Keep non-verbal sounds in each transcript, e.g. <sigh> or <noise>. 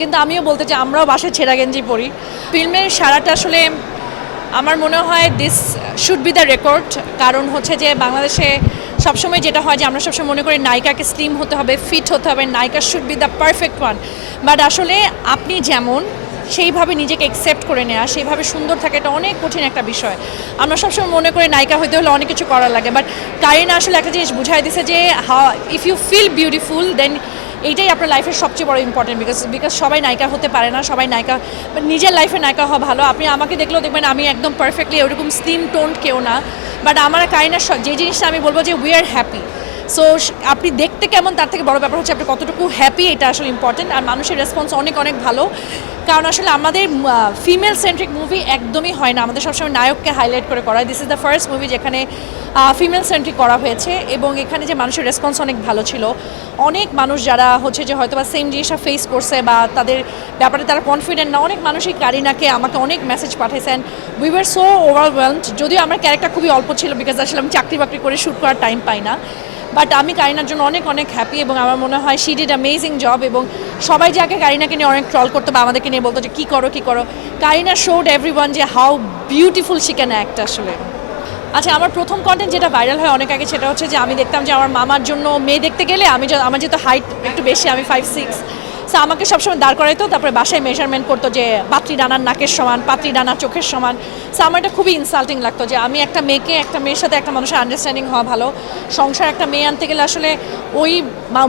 কিন্তু আমিও বলতে চাই, আমরাও বাসায় ছেঁড়া গেঞ্জি পরি। ফিল্মের সারাটা আসলে আমার মনে হয় this should be the record কারণ হচ্ছে যে বাংলাদেশে সবসময় যেটা হয় যে আমরা সবসময় মনে করি নায়িকাকে স্লিম হতে হবে ফিট হতে হবে, নায়িকা should be the perfect one but আসলে আপনি যেমন, সেইভাবে নিজেকে একসেপ্ট করে নেওয়া সেইভাবে সুন্দর থাকে এটা অনেক কঠিন একটা বিষয়। আমরা সবসময় মনে করি নায়িকা হইতে হলে অনেক কিছু করার লাগে। বাট কারিনা আসলে একটা জিনিস বুঝাই দিছে যে, হা if you feel beautiful then এইটাই আপনার লাইফের সবচেয়ে বড় ইম্পর্টেন্ট বিকজ বিকজ সবাই নায়িকা হতে পারে না, সবাই নায়িকা, নিজের লাইফে নায়িকা হওয়া ভালো। আপনি আমাকে দেখলেও দেখবেন আমি একদম পারফেক্টলি ওরকম স্লিম টোন কেউ না বাট আমার কাইনার যে জিনিসটা আমি বলব যে উই আর হ্যাপি সো আপনি দেখতে কেমন? তার থেকে বড় ব্যাপার হচ্ছে আপনি কতটুকু হ্যাপি এটা আসলে ইম্পর্টেন্ট আর মানুষের রেসপন্স অনেক অনেক ভালো। কারণ আসলে আমাদের ফিমেল সেন্ট্রিক মুভি একদমই হয় না। আমাদের সবসময় নায়ককে হাইলাইট করে করা this is the first movie যেখানে ফিমেল সেন্ট্রিক করা হয়েছে এবং এখানে যে মানুষের রেসপন্স অনেক ভালো ছিল। অনেক মানুষ যারা হচ্ছে যে হয়তো বা সেম জিনিসটা ফেস করছে বা তাদের ব্যাপারে তারা কনফিডেন্ট না, অনেক মানুষই কারিনাকে আমাকে অনেক মেসেজ পাঠিয়েছেন উই ওয়ার সো ওভারওয়েলমড যদিও আমার ক্যারেক্টার খুবই অল্প ছিল বিকজ আসলে আমি চাকরি বাকরি করে শ্যুট করার টাইম পাই না। বাট আমি কারিনার জন্য অনেক অনেক হ্যাপি এবং আমার মনে হয় শি ডিড অ্যামেজিং জব এবং সবাই যে আগে কারিনাকে নিয়ে অনেক ট্রল করতো বা আমাদেরকে নিয়ে বলতো যে কী করো কী করো, কারিনা শোড এভরি ওয়ান যে how beautiful she can act আসলে। আচ্ছা আমার প্রথম কন্টেন্ট যেটা ভাইরাল হয় অনেক আগে সেটা হচ্ছে যে আমি দেখতাম যে আমার মামার জন্য মেয়ে দেখতে গেলে আমি আমার যেহেতু হাইট একটু বেশি, আমি ফাইভ সিক্স সো আমাকে সবসময় দাঁড় করাইতো, তারপরে বাসায় মেজারমেন্ট করতো যে পাত্রি ডানার নাকের সমান, পাত্রি ডানার চোখের সমান। সো আমার এটা খুবই ইনসাল্টিং লাগতো যে আমি একটা মেয়েকে, একটা মেয়ের সাথে একটা মানুষের আন্ডারস্ট্যান্ডিং হওয়া ভালো। সংসার একটা মেয়ে আনতে গেলে আসলে ওই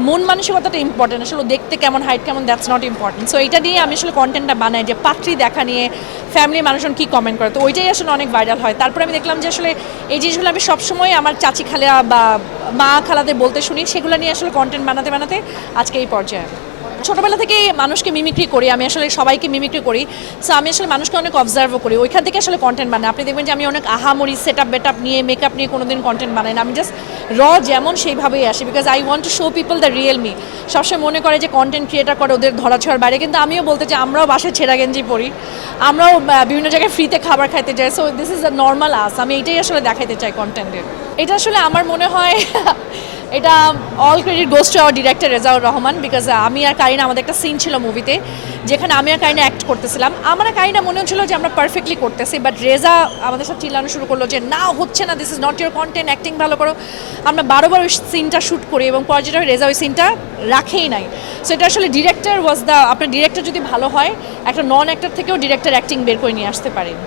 মন মানসিকতাটা ইম্পর্টেন্ট আসলে দেখতে কেমন হাইট কেমন দ্যাটস নট ইম্পর্টেন্ট সো এটা দিয়ে আমি আসলে কন্টেন্টটা বানাই যে পাত্রী দেখা নিয়ে ফ্যামিলির মানুষজন কী কমেন্ট করে। তো ওইটাই আসলে অনেক ভাইরাল হয়। তারপরে আমি দেখলাম যে আসলে এই জিনিসগুলো আমি সবসময় আমার চাচি খালা বা মা খালাদের বলতে শুনি, সেগুলো নিয়ে আসলে কন্টেন্ট বানাতে বানাতে আজকে এই পর্যায়ে। ছোটোবেলা থেকে মানুষকে মিমিক্রি করি, আমি আসলে সবাইকে মিমিক্রি করি। সো আমি আসলে মানুষকে অনেক অবজার্ভও করি। ওইখান থেকে আসলে কন্টেন্ট বানাই। আপনি দেখবেন যে আমি অনেক আহামরি সেট আপ বেট আপ নিয়ে মেকআপ নিয়ে কোনোদিন কন্টেন্ট বানাই না। আমি জাস্ট র যেমন সেইভাবেই আসি because I want to show people the real me সবসময় মনে করে যে কন্টেন্ট ক্রিয়েটার করে ওদের ধরাছোঁয়ার বাইরে। কিন্তু আমিও বলতে চাই, আমরাও বাসায় ছেঁড়া গেঞ্জি পরি। আমরাও বিভিন্ন জায়গায় ফ্রিতে খাবার খাইতে যাই। So this is a normal us আমি এইটাই আসলে দেখাইতে চাই কন্টেন্টের এটা আসলে আমার মনে হয় <laughs> এটা all credit goes to our director Rezaur Rahman because আমি আর কারিনা আমাদের একটা সিন ছিল মুভিতে যেখানে আমি আর কারিনা অ্যাক্ট করতেছিলাম। আমার কারিনা মনে হচ্ছিল যে আমরা পারফেক্টলি করতেছি বাট রেজা আমাদের সাথে চিল্লানো শুরু করল যে, না, হচ্ছে না this is not your content acting ভালো করো। আমরা বারোবার ওই সিনটা শ্যুট করি এবং পর্যটক রেজা ওই সিনটা রাখেই নাই। সো এটা আসলে ডিরেক্টর ওয়াজ দ্য আপনার ডিরেক্টর যদি ভালো হয়, একটা নন অ্যাক্টর থেকেও ডিরেক্টর অ্যাক্টিং বের করে নিয়ে আসতে পারেন।